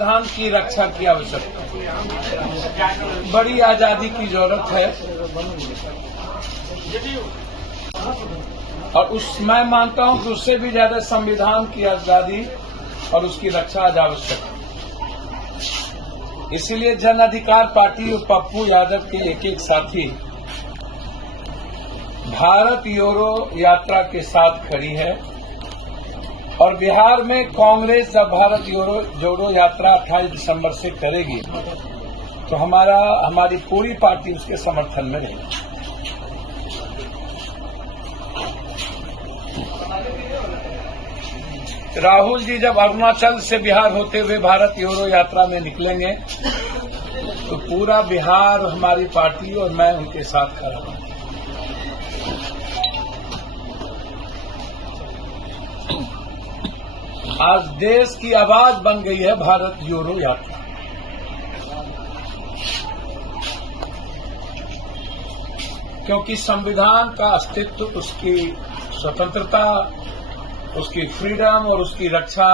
संविधान की रक्षा की आवश्यकता है। बड़ी आजादी की जरूरत है और मैं मानता हूं कि उससे भी ज्यादा संविधान की आजादी और उसकी रक्षा आज आवश्यक है। इसीलिए जन अधिकार पार्टी और पप्पू यादव के एक साथी भारत जोड़ो यात्रा के साथ खड़ी है और बिहार में कांग्रेस जब भारत जोड़ो यात्रा 28 दिसंबर से करेगी तो हमारी पूरी पार्टी उसके समर्थन में रहेगी। राहुल जी जब अरुणाचल से बिहार होते हुए भारत जोड़ो यात्रा में निकलेंगे तो पूरा बिहार हमारी पार्टी और मैं उनके साथ खड़ा हूं। आज देश की आवाज बन गई है भारत जोड़ो यात्रा। क्योंकि संविधान का अस्तित्व, उसकी स्वतंत्रता, उसकी फ्रीडम और उसकी रक्षा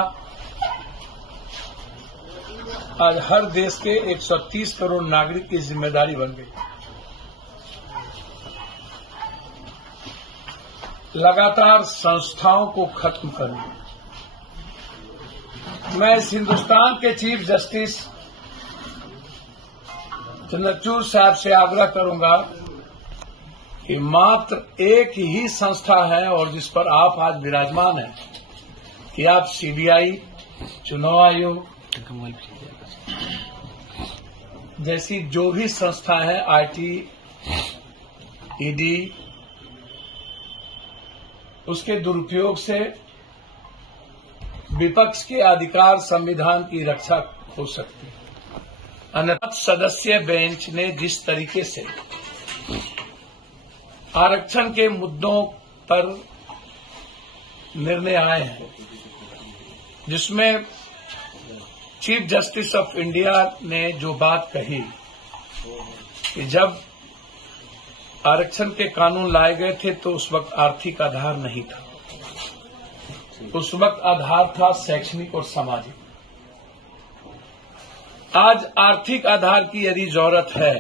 आज हर देश के 130 करोड़ नागरिक की जिम्मेदारी बन गई। लगातार संस्थाओं को खत्म करना। मैं इस हिंदुस्तान के चीफ जस्टिस चंद्रचूड़ साहब से आग्रह करूंगा कि मात्र एक ही संस्था है और जिस पर आप आज विराजमान हैं कि आप सीबीआई, चुनाव आयोग जैसी जो भी संस्था है, आईटी, ईडी, उसके दुरुपयोग से विपक्ष के अधिकार संविधान की रक्षा हो सकती है। अन्यथा सदस्य बेंच ने जिस तरीके से आरक्षण के मुद्दों पर निर्णय आए हैं, जिसमें चीफ जस्टिस ऑफ इंडिया ने जो बात कही कि जब आरक्षण के कानून लाए गए थे तो उस वक्त आर्थिक आधार नहीं था, उस वक्त आधार था शैक्षणिक और सामाजिक। आज आर्थिक आधार की यदि जरूरत है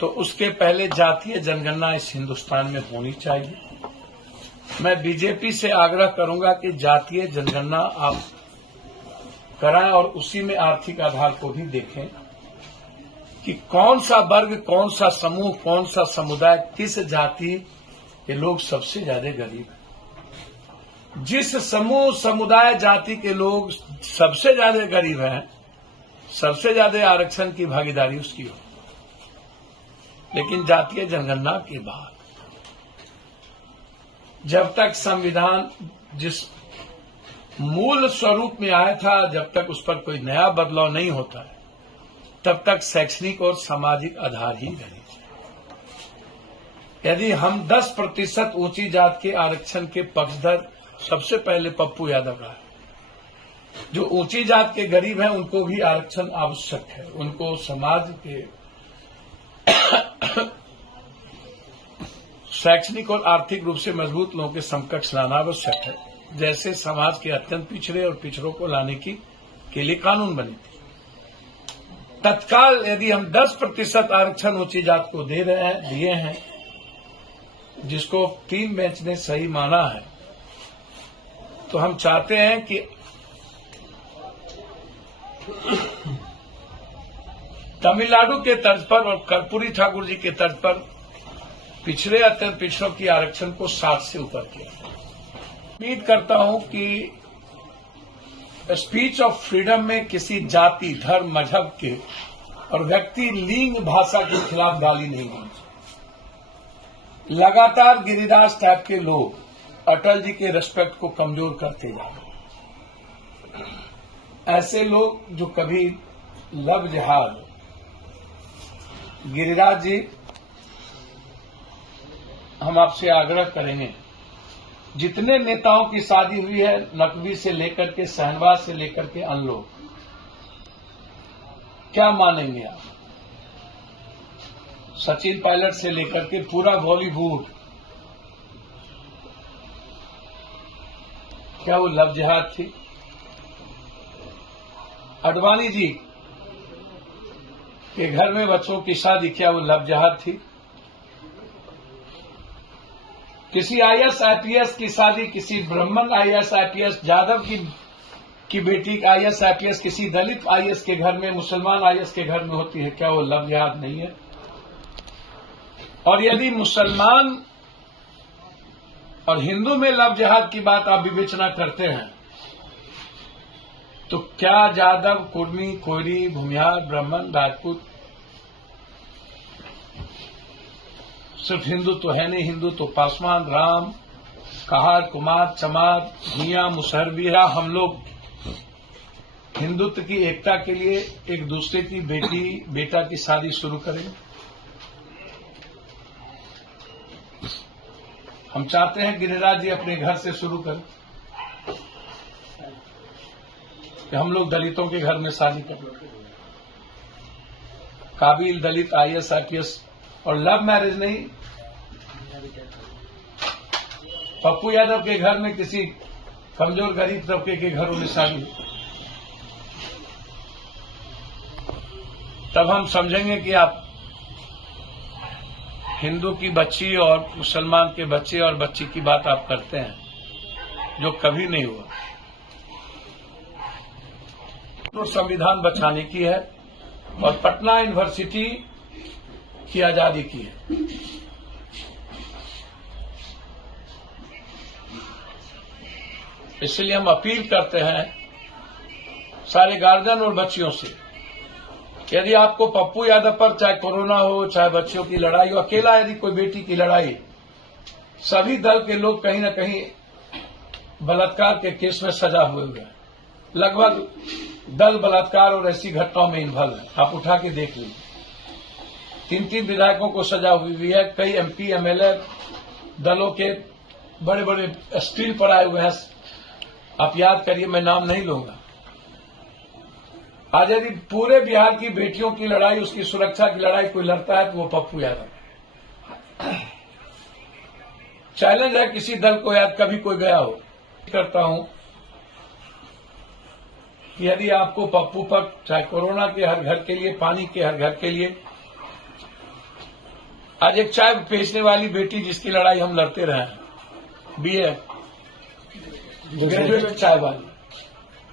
तो उसके पहले जातीय जनगणना इस हिंदुस्तान में होनी चाहिए। मैं बीजेपी से आग्रह करूंगा कि जातीय जनगणना आप कराएं और उसी में आर्थिक आधार को भी देखें कि कौन सा वर्ग, कौन सा समूह, कौन सा समुदाय, किस जाति के लोग सबसे ज्यादा गरीब हैं। जिस समूह, समुदाय, जाति के लोग सबसे ज्यादा गरीब हैं, सबसे ज्यादा आरक्षण की भागीदारी उसकी हो। लेकिन जातीय जनगणना के बाद जब तक संविधान जिस मूल स्वरूप में आया था, जब तक उस पर कोई नया बदलाव नहीं होता है, तब तक शैक्षणिक और सामाजिक आधार ही रहेगा। यदि हम 10% ऊंची जात के आरक्षण के पक्षधर सबसे पहले पप्पू यादव रहा है, जो ऊंची जात के गरीब हैं उनको भी आरक्षण आवश्यक है, उनको समाज के शैक्षणिक और आर्थिक रूप से मजबूत लोगों के समकक्ष लाना आवश्यक है, जैसे समाज के अत्यंत पिछड़े और पिछड़ों को लाने के लिए कानून बने थे। तत्काल यदि हम 10% आरक्षण ऊंची जात को दिए हैं, जिसको 3 बेंच ने सही माना है, तो हम चाहते हैं कि तमिलनाडु के तर्ज पर और कर्पूरी ठाकुर जी के तर्ज पर पिछड़े अत्यंत पिछड़ों की आरक्षण को 60 से ऊपर किया। उम्मीद करता हूं कि स्पीच ऑफ फ्रीडम में किसी जाति, धर्म, मजहब के और व्यक्ति, लिंग, भाषा के खिलाफ गाली नहीं होनी चाहिए। लगातार गिरिराज टाइप के लोग अटल जी के रिस्पेक्ट को कमजोर करते जा रहे हैं। ऐसे लोग जो कभी लव जिहाद, गिरिराज जी, हम आपसे आग्रह करेंगे, जितने नेताओं की शादी हुई है, नकवी से लेकर के, शहनवाज से लेकर के अन्य लोग, क्या मानेंगे आप? सचिन पायलट से लेकर के पूरा बॉलीवुड, क्या वो लव जिहाद थी? अडवाणी जी के घर में बच्चों की शादी, क्या वो लव जिहाद थी? किसी आईएएस आईपीएस की शादी, किसी ब्राह्मण आईएएस आईपीएस यादव की बेटी आईएएस आईपीएस किसी दलित आईएएस के घर में, मुसलमान आईएएस के घर में होती है, क्या वो लव जिहाद नहीं है? और यदि मुसलमान और हिंदू में लव जिहाद की बात आप विवेचना करते हैं, तो क्या यादव, कुर्मी, कोयरी, भूमिहार, ब्राह्मण, राजपूत सिर्फ हिंदू तो है नहीं? हिंदू तो पासवान, राम, कहार, कुमार, चमार, भूया, मुसहरबिया, हम लोग हिंदुत्व की एकता के लिए एक दूसरे की बेटी बेटा की शादी शुरू करें। हम चाहते हैं गिरिराज जी अपने घर से शुरू करें कि हम लोग दलितों के घर में शादी करें। काबिल दलित आईएएस आईपीएस, और लव मैरिज नहीं। पप्पू यादव के घर में किसी कमजोर गरीब तबके के घरों में शादी, तब हम समझेंगे कि आप हिंदू की बच्ची और मुसलमान के बच्चे और बच्ची की बात आप करते हैं, जो कभी नहीं हुआ। तो संविधान बचाने की है और पटना यूनिवर्सिटी की आजादी की है। इसलिए हम अपील करते हैं सारे गार्जियन और बच्चियों से, यदि आपको पप्पू यादव पर चाहे कोरोना हो, चाहे बच्चों की लड़ाई हो, अकेला यदि कोई बेटी की लड़ाई, सभी दल के लोग कहीं न कहीं बलात्कार के केस में सजा हुए हैं। लगभग दल बलात्कार और ऐसी घटनाओं में इन्वॉल्व है। आप उठा के देख लीजिए, 3-3 विधायकों को सजा हुई है। कई एमपी एमएलए दलों के बड़े बड़े स्टील पर आए हुए हैं। आप याद करिए, मैं नाम नहीं लूंगा। आज यदि पूरे बिहार की बेटियों की लड़ाई, उसकी सुरक्षा की लड़ाई कोई लड़ता है तो वो पप्पू यादव। चैलेंज है किसी दल को, याद कभी कोई गया हो। करता हूं कि यदि आपको पप्पू पर, चाहे कोरोना के हर घर के लिए, पानी के हर घर के लिए, आज एक चाय बेचने वाली बेटी जिसकी लड़ाई हम लड़ते रहे हैं, बीए ग्रेजुएट चाय वाली,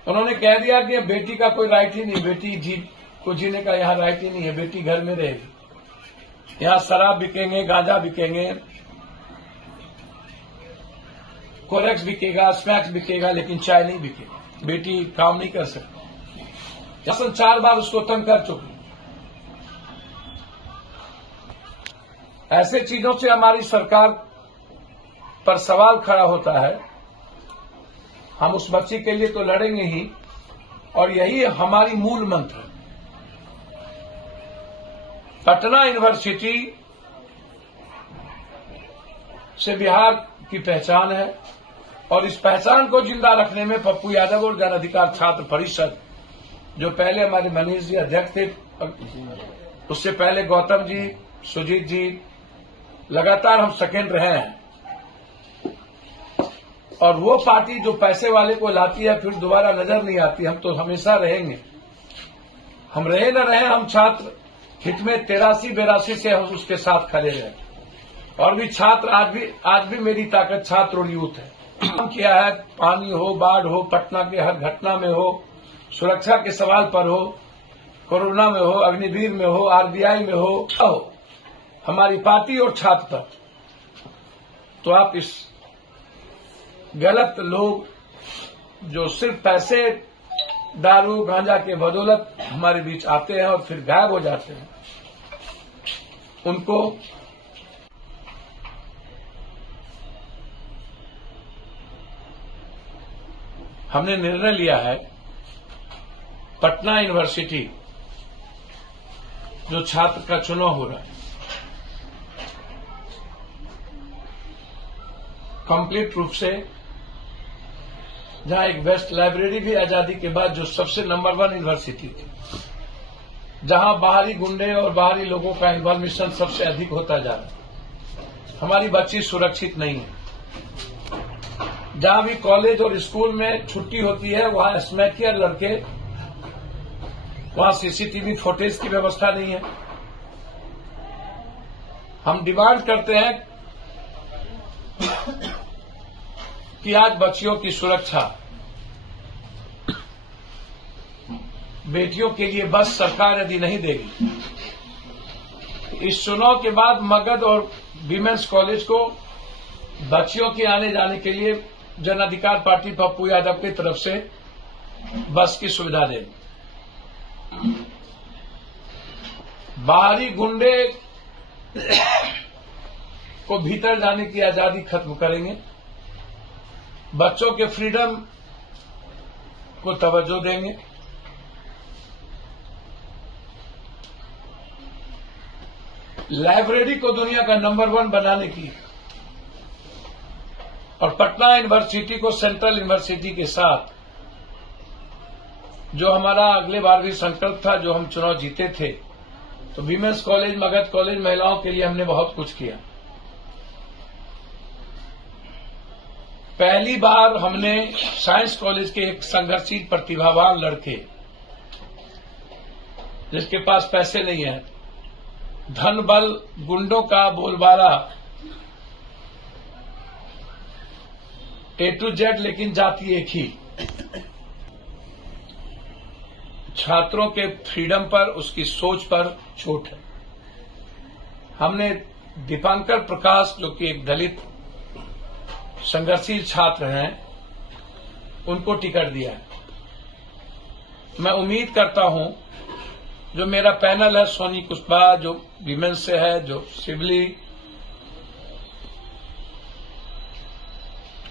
उन्होंने कह दिया कि बेटी का कोई राइट ही नहीं, बेटी को जीने का यहाँ राइट ही नहीं है, बेटी घर में रहेगी। यहाँ शराब बिकेंगे, गांजा बिकेंगे, कोरेक्स बिकेगा, स्नैक्स बिकेगा, लेकिन चाय नहीं बिकेगा। बेटी काम नहीं कर सकती। शासन 4 बार उसको तंग कर चुकी। ऐसे चीजों से हमारी सरकार पर सवाल खड़ा होता है। हम उस बच्ची के लिए तो लड़ेंगे ही, और यही हमारी मूल मंत्र है। पटना यूनिवर्सिटी से बिहार की पहचान है, और इस पहचान को जिंदा रखने में पप्पू यादव और जन अधिकार छात्र परिषद, जो पहले हमारे मनीष जी अध्यक्ष थे, उससे पहले गौतम जी, सुजीत जी, लगातार हम सेकेंड रहे हैं। और वो पार्टी जो पैसे वाले को लाती है फिर दोबारा नजर नहीं आती, हम तो हमेशा रहेंगे। हम रहे न रहे, हम छात्र हित में 83-82 से हम उसके साथ खड़े रहे। और भी छात्र आज भी मेरी ताकत छात्र और यूथ है। काम किया है, पानी हो, बाढ़ हो, पटना के हर घटना में हो, सुरक्षा के सवाल पर हो, कोरोना में हो, अग्निवीर में हो, आरबीआई में हो, हमारी पार्टी और छात्र पर। तो आप इस गलत लोग जो सिर्फ पैसे, दारू, गांजा के बदौलत हमारे बीच आते हैं और फिर गायब हो जाते हैं, उनको हमने निर्णय लिया है। पटना यूनिवर्सिटी जो छात्र का चुनाव हो रहा है, कंप्लीट रूप से, जहां एक बेस्ट लाइब्रेरी भी आजादी के बाद जो सबसे नंबर 1 यूनिवर्सिटी थी, जहां बाहरी गुंडे और बाहरी लोगों का इन्वॉल्वेशन सबसे अधिक होता जा रहा है, हमारी बच्ची सुरक्षित नहीं है। जहां भी कॉलेज और स्कूल में छुट्टी होती है, वहां स्मैकियर लड़के वहां सीसीटीवी फुटेज की व्यवस्था नहीं है। हम डिमांड करते हैं कि आज बच्चियों की सुरक्षा, बेटियों के लिए बस सरकार यदि नहीं देगी, इस चुनाव के बाद मगध और वीमेंस कॉलेज को बच्चियों के आने जाने के लिए जन अधिकार पार्टी पप्पू यादव की तरफ से बस की सुविधा देंगे। बाहरी गुंडे को भीतर जाने की आजादी खत्म करेंगे। बच्चों के फ्रीडम को तवज्जो देंगे। लाइब्रेरी को दुनिया का नंबर 1 बनाने की और पटना यूनिवर्सिटी को सेंट्रल यूनिवर्सिटी के साथ, जो हमारा अगले बार भी संकल्प था, जो हम चुनाव जीते थे, तो वीमेंस कॉलेज, मगध कॉलेज महिलाओं के लिए हमने बहुत कुछ किया। पहली बार हमने साइंस कॉलेज के एक संघर्षशील प्रतिभावान लड़के, जिसके पास पैसे नहीं है, धन बल गुंडों का बोलबाला A to Z, लेकिन जाति एक ही, छात्रों के फ्रीडम पर, उसकी सोच पर चोट है। हमने दीपांकर प्रकाश, जो कि एक दलित संघर्षशील छात्र हैं, उनको टिकट दिया है। मैं उम्मीद करता हूं, जो मेरा पैनल है, सोनी कुशवाहा जो वीमेंस से है, जो शिवली,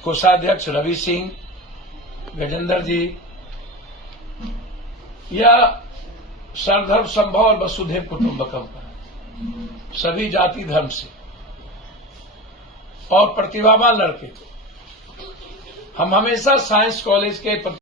कोषाध्यक्ष रवि सिंह, गजेंद्र जी, या सर्वधर्म संभव और वसुधैव कुटुंबकम का, सभी जाति धर्म से और प्रतिभावान लड़के, हम हमेशा साइंस कॉलेज के